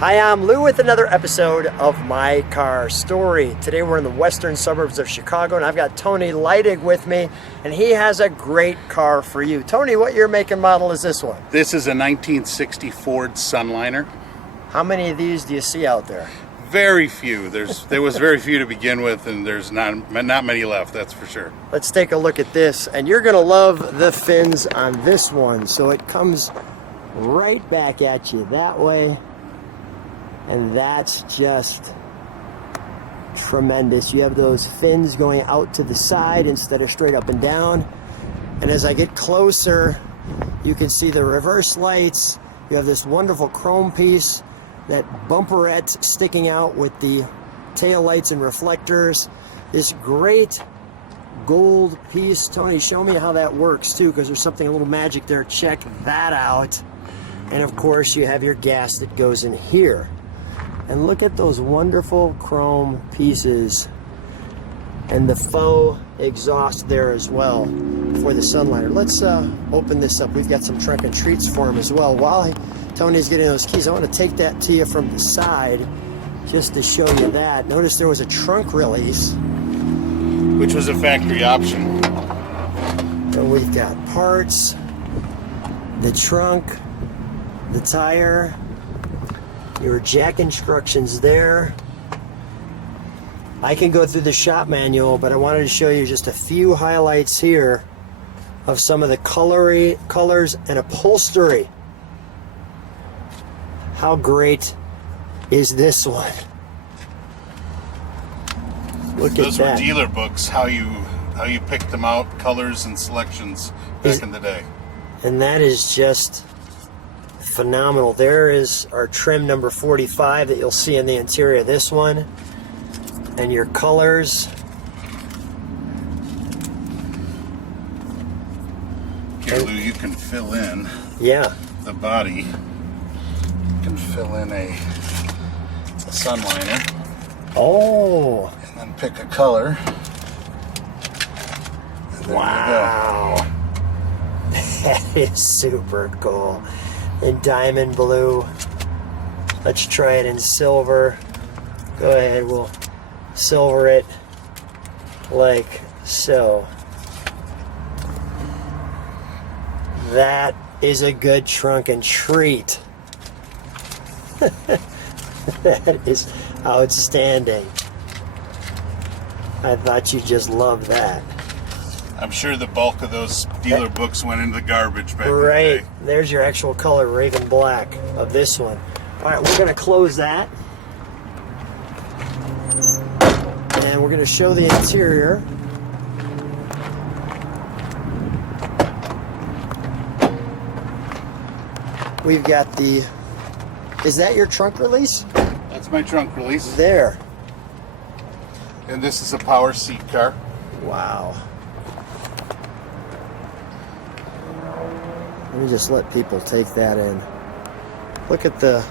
Hi, I'm Lou with another episode of My Car Story. Today we're in the western suburbs of Chicago and I've got Tony Leidig with me and he has a great car for you. Tony, what year, make, and model is this one? This is a 1960 Ford Sunliner. How many of these do you see out there? Very few. There was very few to begin with, and there's not many left, that's for sure. Let's take a look at this, and you're gonna love the fins on this one. So it comes right back at you that way, and that's just tremendous. You have those fins going out to the side instead of straight up and down. And as I get closer, you can see the reverse lights. You have this wonderful chrome piece, that bumperette sticking out with the tail lights and reflectors. This great gold piece. Tony, show me how that works too, because there's something a little magic there. Check that out. And of course you have your gas that goes in here. And look at those wonderful chrome pieces and the faux exhaust there as well for the Sunliner. Let's open this up. We've got some trunk and treats for him as well. While Tony's getting those keys, I want to take that to you from the side just to show you that. Notice there was a trunk release, which was a factory option. And we've got parts, the trunk, the tire, your jack instructions there. I can go through the shop manual, but I wanted to show you just a few highlights here of some of the colors and upholstery. How great is this one? Look at that. Those were dealer books, how you picked them out, colors and selections back in the day. And that is just phenomenal. There is our trim number 45 that you'll see in the interior of this one. And your colors. Here, Lou, you can fill in the body. You can fill in a Sunliner. Oh. And then pick a color. And there wow. you go. That is super cool. In diamond blue. Let's try it in silver. Go ahead, we'll silver it like so. That is a good trunk and treat. That is outstanding. I thought you'd just love that. I'm sure the bulk of those dealer books went into the garbage back in the right. day. There's your actual color, raven black, of this one. All right, we're going to close that. And we're going to show the interior. We've got the... Is that your trunk release? That's my trunk release. There. And this is a power seat car. Wow. Let me just let people take that in. Look at the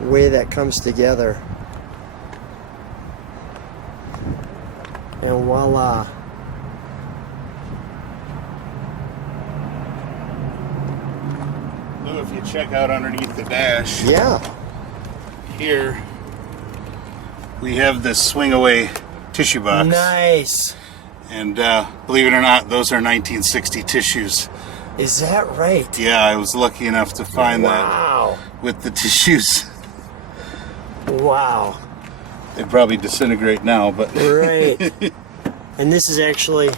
way that comes together. And voila. Lou, if you check out underneath the dash, here we have this swing away tissue box. Nice. And believe it or not, those are 1960 tissues. Is that right? Yeah, I was lucky enough to find that with the tissues. Wow. They probably disintegrate now, but right. And this is actually,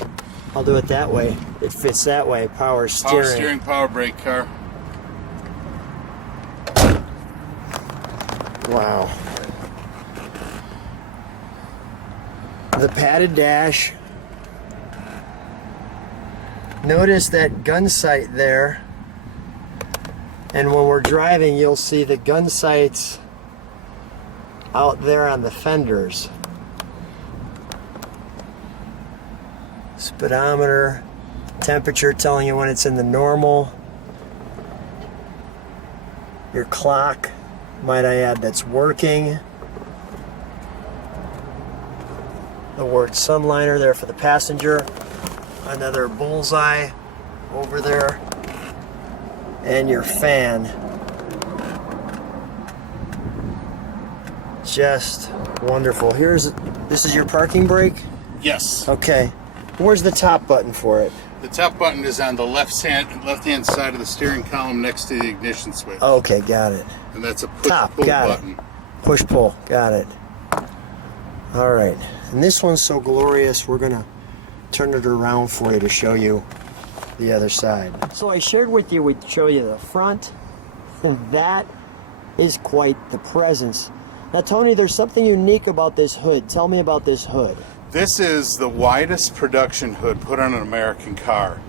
I'll do it that way. It fits that way. Power steering. Power steering, power brake car. Wow. The padded dash. Notice that gun sight there. And when we're driving, you'll see the gun sights out there on the fenders. Speedometer, temperature telling you when it's in the normal. Your clock, might I add, that's working. The word Sunliner there for the passenger. Another bullseye over there. And your fan. just wonderful. This is your parking brake? Yes. Okay. Where's the top button for it? The top button is on the left-hand side of the steering column next to the ignition switch. Okay, got it. And that's a push-pull button. Push-pull, got it. All right. And this one's so glorious, we're going to turn it around for you to show you the other side. So I shared with you, we'd show you the front, and that is quite the presence. Now, Tony, there's something unique about this hood. Tell me about this hood. This is the widest production hood put on an American car.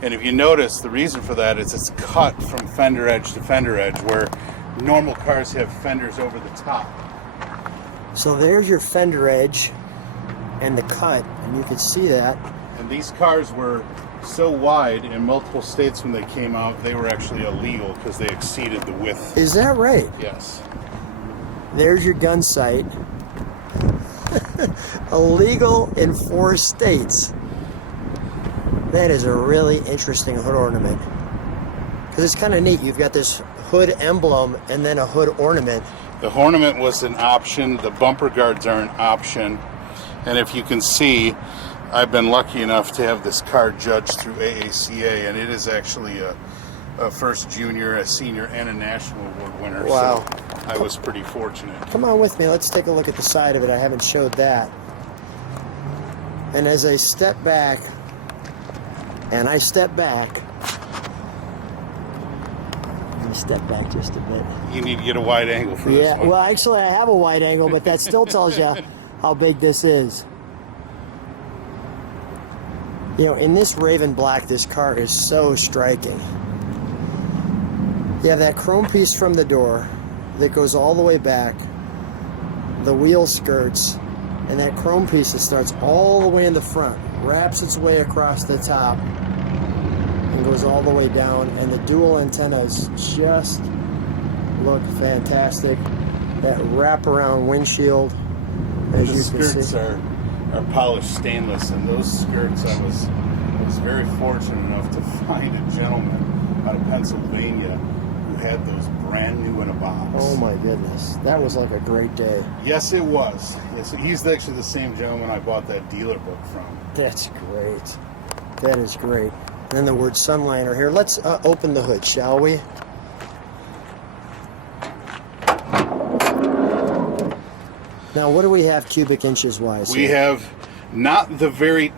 And if you notice, the reason for that is it's cut from fender edge to fender edge, where normal cars have fenders over the top. So there's your fender edge and the cut, and you can see that. And these cars were so wide in multiple states when they came out, they were actually illegal because they exceeded the width. Is that right? Yes. There's your gun sight. Illegal in 4 states. That is a really interesting hood ornament. Because it's kind of neat. You've got this hood emblem and then a hood ornament. The ornament was an option. The bumper guards are an option. And if you can see, I've been lucky enough to have this car judged through AACA, and it is actually a first junior, a senior, and a national award winner. Wow. So I was pretty fortunate. Come on with me. Let's take a look at the side of it. I haven't showed that. And as I step back, let me step back just a bit. You need to get a wide angle for this one. Yeah, well, actually, I have a wide angle, but that still tells you how big this is. You know, in this raven black, this car is so striking. You have that chrome piece from the door that goes all the way back, the wheel skirts, and that chrome piece that starts all the way in the front, wraps its way across the top, and goes all the way down, and the dual antennas just look fantastic. That wraparound windshield, as The you can skirts see. are polished stainless, and those skirts I was very fortunate enough to find a gentleman out of Pennsylvania who had those brand new in a box. Oh my goodness, that was like a great day. Yes, it was. Yes, he's actually the same gentleman I bought that dealer book from. That's great. That is great. And then the word Sunliner here. Let's open the hood, shall we? Now, what do we have cubic inches wise? We have not the very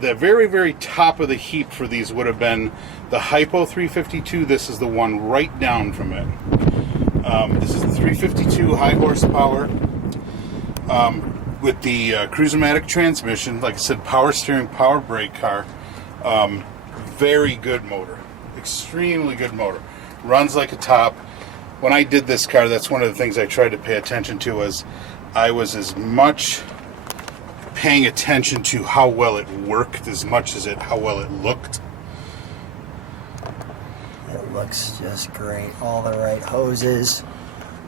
top of the heap for these would have been the Hypo 352. This is the one right down from it. This is the 352 high horsepower with the Cruise-O-Matic transmission. Like I said, power steering, power brake car. Very good motor. Extremely good motor. Runs like a top. When I did this car, that's one of the things I tried to pay attention to. I was as much paying attention to how well it worked as much as how well it looked. It looks just great. All the right hoses.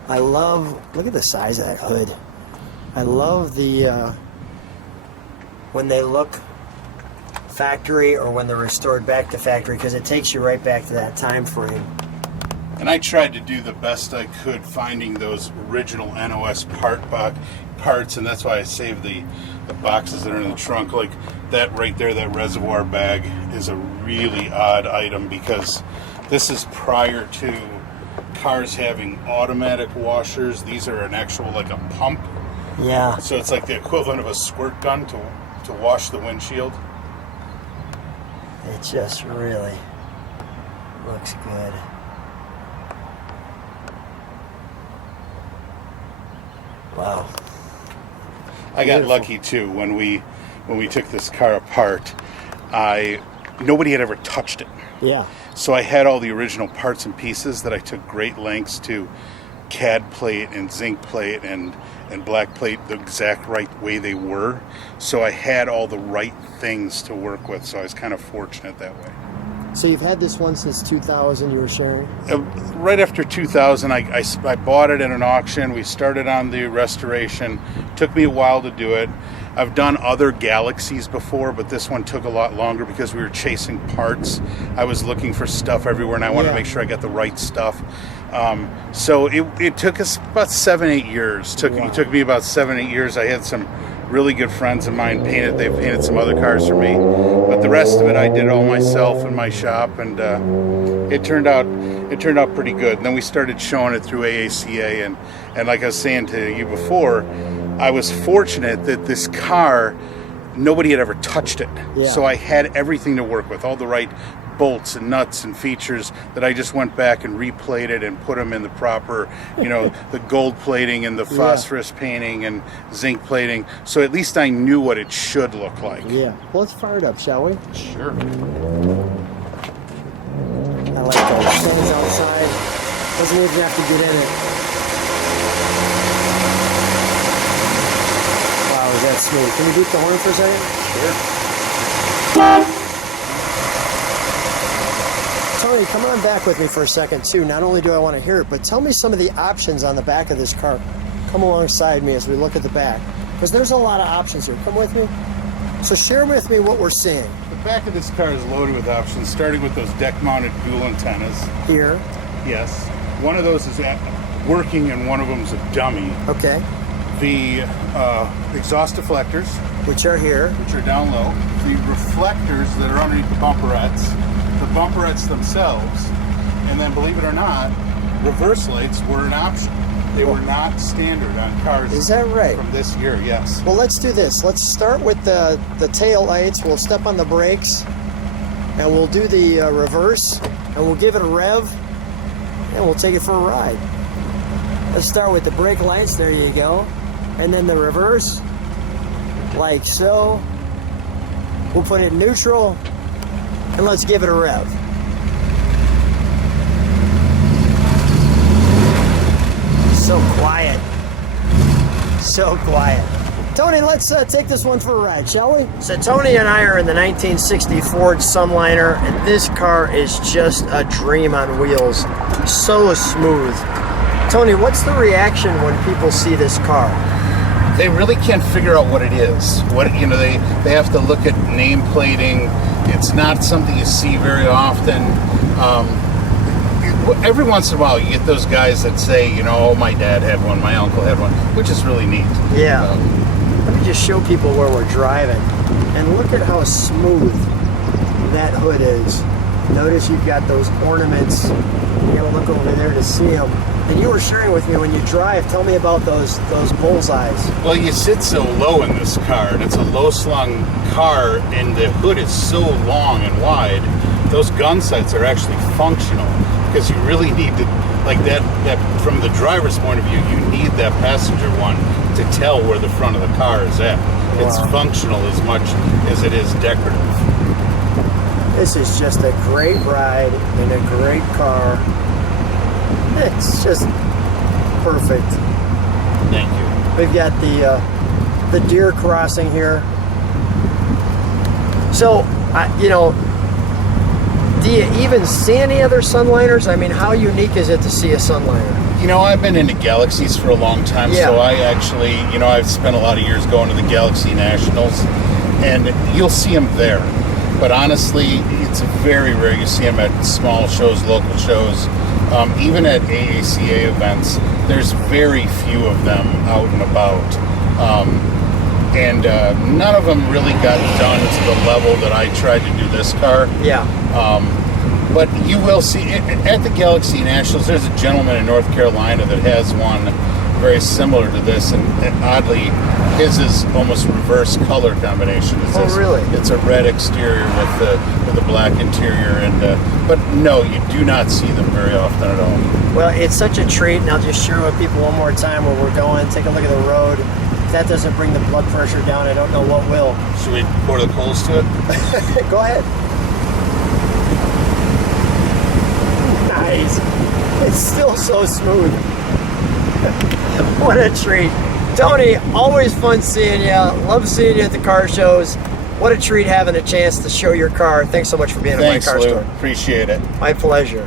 I love, look at the size of that hood. I love the, when they look factory or when they're restored back to factory, because it takes you right back to that time frame. And I tried to do the best I could finding those original NOS parts, and that's why I saved the boxes that are in the trunk. Like that right there, that reservoir bag is a really odd item because this is prior to cars having automatic washers. These are an actual, like a pump. Yeah. So it's like the equivalent of a squirt gun to wash the windshield. It just really looks good. Wow. I got lucky too when we took this car apart. Nobody had ever touched it. Yeah. So I had all the original parts and pieces that I took great lengths to CAD plate and zinc plate and black plate the exact right way they were. So I had all the right things to work with. So I was kind of fortunate that way. So you've had this one since 2000, you were sharing? Right after 2000, I bought it at an auction. We started on the restoration. Took me a while to do it. I've done other Galaxies before, but this one took a lot longer because we were chasing parts. I was looking for stuff everywhere, and I wanted to make sure I got the right stuff. So it took us about 7-8 years. It took me about 7-8 years. I had some really good friends of mine painted. They've painted some other cars for me, but the rest of it I did all myself in my shop, and it turned out pretty good. And then we started showing it through AACA, and like I was saying to you before, I was fortunate that this car, nobody had ever touched it. So I had everything to work with, all the right bolts and nuts and features that I just went back and replated and put them in the proper, the gold plating and the phosphorus painting and zinc plating. So at least I knew what it should look like. Yeah. Well, let's fire it up, shall we? Sure. I like those things outside. Doesn't even have to get in it. Wow, is that smooth? Can we beat the horn for a second? Sure. Tony, come on back with me for a second too. Not only do I want to hear it, but tell me some of the options on the back of this car. Come alongside me as we look at the back, because there's a lot of options here. Come with me. So share with me what we're seeing. The back of this car is loaded with options, starting with those deck-mounted dual antennas. Here. Yes. One of those is working, and one of them is a dummy. Okay. The exhaust deflectors, Which are here. which are down low. The reflectors that are underneath the bumperettes. The bumperettes themselves, and then believe it or not, reverse lights were an option. They were not standard on cars. Is that right? From this year, yes. Well, let's do this. Let's start with the tail lights. We'll step on the brakes, and we'll do the reverse, and we'll give it a rev, and we'll take it for a ride. Let's start with the brake lights. There you go. And then the reverse, like so. We'll put it in neutral, and let's give it a rev. So quiet. So quiet. Tony, let's take this one for a ride, shall we? So Tony and I are in the 1960 Ford Sunliner, and this car is just a dream on wheels. So smooth. Tony, what's the reaction when people see this car? They really can't figure out what it is. They have to look at nameplating. It's not something you see very often. Every once in a while, you get those guys that say, oh, my dad had one, my uncle had one, which is really neat. Yeah. Let me just show people where we're driving. And look at how smooth that hood is. Notice you've got those ornaments. You gotta look over there to see them. And you were sharing with me when you drive. Tell me about those bullseyes. Well, you sit so low in this car, and it's a low-slung car, and the hood is so long and wide. Those gun sights are actually functional, because you really need to, like that from the driver's point of view, you need that passenger one to tell where the front of the car is at. Wow. It's functional as much as it is decorative. This is just a great ride in a great car. It's just perfect. Thank you. We've got the deer crossing here. So, do you even see any other Sunliners? I mean, how unique is it to see a Sunliner? I've been into Galaxies for a long time, so I actually, I've spent a lot of years going to the Galaxy Nationals, and you'll see them there. But honestly, it's very rare you see them at small shows, local shows. Even at AACA events, there's very few of them out and about. And none of them really got done to the level that I tried to do this car. Yeah. But you will see, at the Galaxy Nationals, there's a gentleman in North Carolina that has one very similar to this, and oddly, his is almost reverse color combination. Really? It's a red exterior with a black interior, but no, you do not see them very often at all. Well, it's such a treat, and I'll just share with people one more time where we're going. Take a look at the road. If that doesn't bring the blood pressure down, I don't know what will. Should we pour the coals to it? Go ahead. Nice. It's still so smooth. What a treat. Tony, always fun seeing you. Love seeing you at the car shows. What a treat having a chance to show your car. Thanks so much for being at my car store. Appreciate it. My pleasure.